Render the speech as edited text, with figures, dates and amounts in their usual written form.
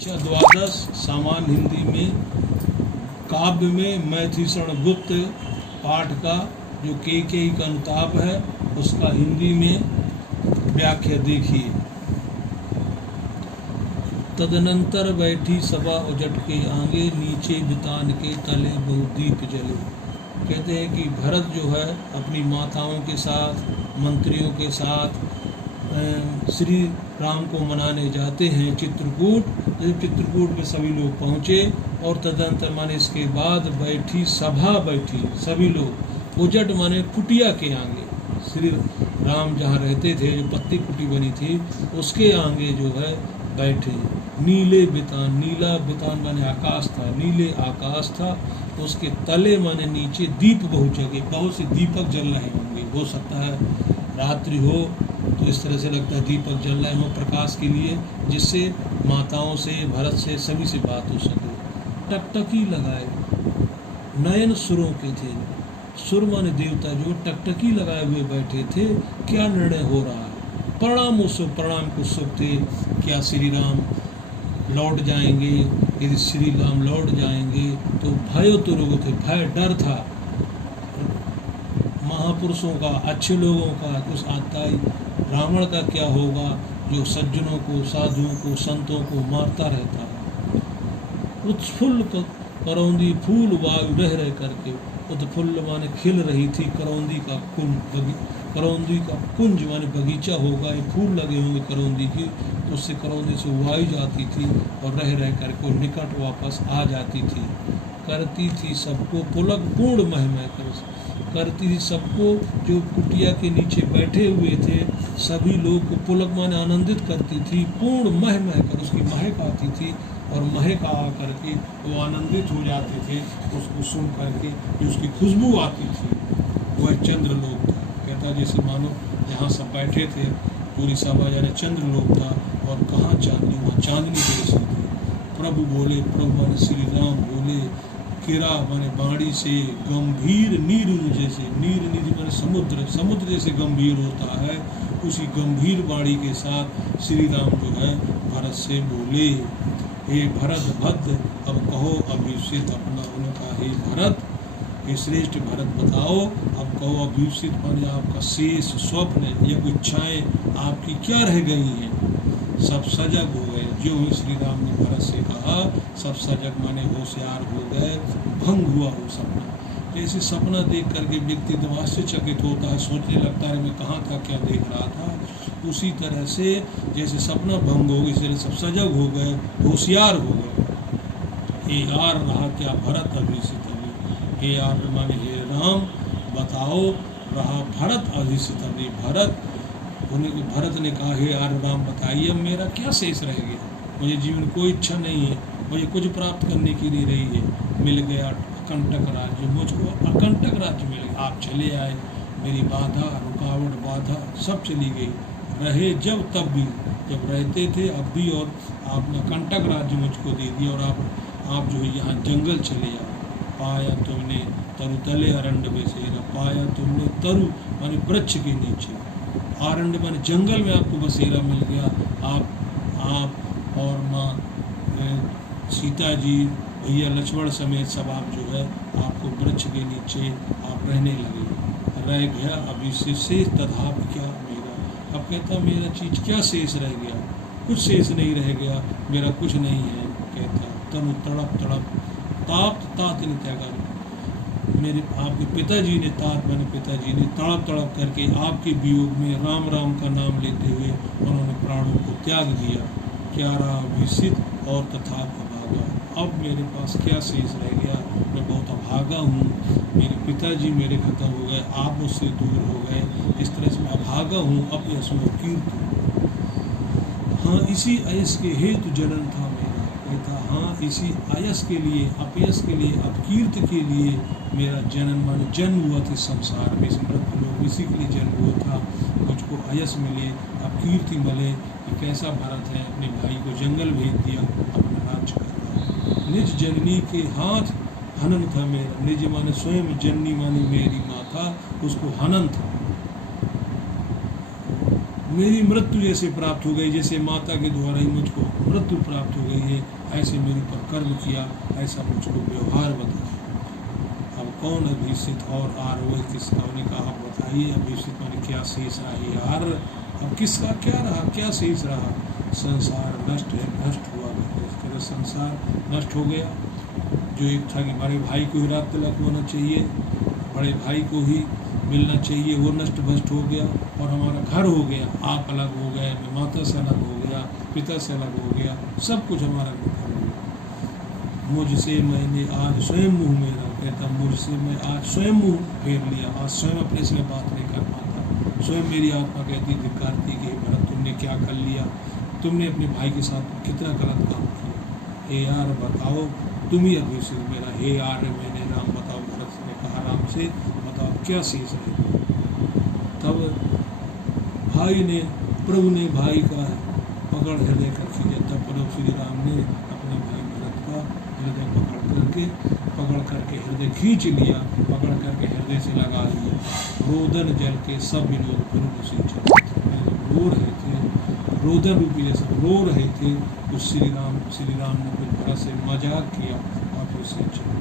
द्वादश सामान्य हिंदी में काव्य में मैथिषण गुप्त पाठ का जो केकेयी का अनुताप है उसका हिंदी में व्याख्या देखिए। तदनंतर बैठी सभा उजट के आगे, नीचे बितान के तले बहुदीप जले। कहते हैं कि भरत जो है अपनी माताओं के साथ, मंत्रियों के साथ श्री राम को मनाने जाते हैं चित्रकूट। जब चित्रकूट में सभी लोग पहुँचे और तदनंतर माने इसके बाद बैठी सभा, बैठी सभी लोग उजट माने कुटिया के आगे, श्री राम जहाँ रहते थे जो पत्ती कुटी बनी थी उसके आगे जो है बैठे। नीले बितान, नीला बितान माने आकाश था, नीले आकाश था, उसके तले माने नीचे दीप बहुत जगह, बहुत से दीपक जल रहे होंगे। हो सकता है रात्रि हो तो इस तरह से लगता है दीपक जल रहे हो प्रकाश के लिए, जिससे माताओं से, भरत से, सभी से बात हो सके। टकटकी लगाए, नयन सुरों के थे, सुर माने देवता जो टकटकी लगाए हुए बैठे थे। क्या निर्णय हो रहा है? प्रणाम उत्सुक, प्रणाम को उत्सुक थे। क्या श्री राम लौट जाएंगे? यदि श्री राम लौट जाएंगे तो भय तो लोगों थे, भय डर था महापुरुषों का, अच्छे लोगों का। कुछ आता ही रावण का क्या होगा जो सज्जनों को, साधुओं को, संतों को मारता रहता है। उत्फुल्ल करौंदी फूल वायु रह रह करके, उत्फुल्ल माने खिल रही थी, करौंदी का कुंज, करौंदी का कुंज माने बगीचा होगा, ये फूल लगे होंगे करौंदी की, तो उससे करौंदी से वायु जाती थी और रह रह करके निकट वापस आ जाती थी। करती थी सबको पुलक पूर्ण महिमा कर, करती थी सबको जो कुटिया के नीचे बैठे हुए थे सभी लोग को पुलक माने आनंदित करती थी। पूर्ण महिमा कर, उसकी महक आती थी और महक आ करके वो आनंदित हो जाते थे उसको सुन करके, जो उसकी खुशबू आती थी। वह चंद्रलोक था। कहता जैसे मानो यहाँ सब बैठे थे, पूरी सभा यानी चंद्रलोक था और कहाँ चांदनी, वहाँ चांदनी जैसी थी। प्रभु बोले, प्रभु माने श्री राम बोले, किरा माने बाणी से, गंभीर नीर जैसे, नीर निधि माने समुद्र, समुद्र जैसे गंभीर होता है, उसी गंभीर बाणी के साथ श्री राम जो है भरत से बोले, हे भरत भद्र अब कहो अभिषेक अपना। उन्होंने कहा हे भरत, हे श्रेष्ठ भरत बताओ अब कहो अभिषेक माने आपका शेष स्वप्न या इच्छाएं आपकी क्या रह गई हैं। सब सजग हो गए, जो ही श्री राम ने भरत से कहा सब सजग माने होशियार हो गए। भंग हुआ हो सपना, जैसे सपना देख करके व्यक्ति एकदम आश्चर्यचकित होता है, सोचने लगता है मैं कहाँ था, क्या देख रहा था। उसी तरह से जैसे सपना भंग हो गया, इसलिए सब सजग हो गए, होशियार हो गए। हे यार रहा क्या भरत अभिषित अभी, हे यार माने हे राम बताओ रहा भरत अभिषित अभी। भरत ने कहा हे यार राम बताइए अब मेरा क्या शेष रह गया, मुझे जीवन कोई इच्छा नहीं है, मुझे कुछ प्राप्त करने की नहीं रही है। मिल गया अकंटक राज्य, मुझको अकंटक राज्य मिल गया, आप चले आए, मेरी बाधा रुकावट बाधा सब चली गई। रहे जब तब भी, जब रहते थे अब भी, और आपने अकंटक राज्य मुझको दे दिया और आप जो है यहाँ जंगल चले आओ। पाया तुमने तरु तले अरंड बसेरा, पाया तुमने तरु माने वृक्ष के नीचे, आरंड माने जंगल में आपको बसेरा मिल गया। आप और माँ सीता जी, भैया लक्ष्मण समेत सब आप जो है आपको वृक्ष के नीचे आप रहने लगे। रह गया अभी से तधाप क्या मेरा, अब कहता मेरा चीज क्या शेष रह गया, कुछ शेष नहीं रह गया, मेरा कुछ नहीं है। कहता तनु तड़प तड़प ताप तात ने त्यागा, मेरे आपके पिताजी ने, तात मैंने पिताजी ने तड़प तड़प करके आपके वियोग में राम राम का नाम लेते हुए उन्होंने प्राणों को त्याग दिया। क्या रहा अभिषित और तथा अभागा, अब मेरे पास क्या शेष रह गया, मैं बहुत अभागा हूँ, मेरे पिताजी मेरे खत्म हो गए, आप मुझसे दूर हो गए, इस तरह से मैं अभागा हूँ, अब यश में कीर्त हूँ। हाँ इसी अयस के हेतु जनन था मेरा, कहता हाँ इसी अयस के लिए, अपयस के लिए, अपकीर्त के लिए मेरा जन्म माने जन्म हुआ था संसार में, समृद्ध लोग इसी के लिए जन्म हुआ था, मुझको अयस मिले, अपकीर्ति मिले। कैसा भरत है, अपने भाई को जंगल भेज दिया, अपना राज्य कर रहा है। निज जननी के हाथ हनन था मेरा, निज माने स्वयं, जननी माने मेरी माता, उसको हनन था। मेरी मृत्यु जैसे प्राप्त हो गई, जैसे माता के द्वारा ही मुझको मृत्यु प्राप्त हो गई है, ऐसे मेरे पर कर्म किया, ऐसा मुझको व्यवहार बताया। अब कौन अभिषित और आर वही किसका? उन्हें कहा आप बताइए अभिषित मैंने क्या शेष रहा है यार, अब किसका क्या रहा, क्या शेष रहा? संसार नष्ट है, नष्ट हुआ, कहते संसार नष्ट हो गया। जो एक था कि बड़े भाई को ही रात तिलक होना चाहिए, बड़े भाई को ही मिलना चाहिए, वो नष्ट भ्रष्ट हो गया। और हमारा घर हो गया, आप अलग हो गए, मैं माता से अलग हो गया, पिता से अलग हो गया, सब कुछ हमारा घर हो गया। मुझसे मैंने आज स्वयं मुँह मेरा, कहता मुझसे मैं आज स्वयं मुँह फेर लिया, आज स्वयं अपने से बात नहीं कर पाता। स्वयं मेरी आत्मा कहती धिक्कारती कि भरत तुमने क्या कर लिया, तुमने अपने भाई के साथ कितना गलत काम किया। हे यार बताओ, तुम ही अभिषेक मेरा, हे यार मैंने राम बताओ। भरत ने कहा राम से बताओ क्या शेष है। तब भाई ने, प्रभु ने भाई का पकड़ हृदय कर खींचा। तब प्रभु श्री राम ने अपने भाई भरत का हृदय पकड़ करके हृदय खींच लिया, पकड़ करके हृदय से लगा लिया। रोदन जल के सब विनोद प्रभु से रो रहे थे, रोदन रूपी जैसा रो रहे थे। उस श्री राम ने कुछ भरत से मजाक किया और फिर से चले।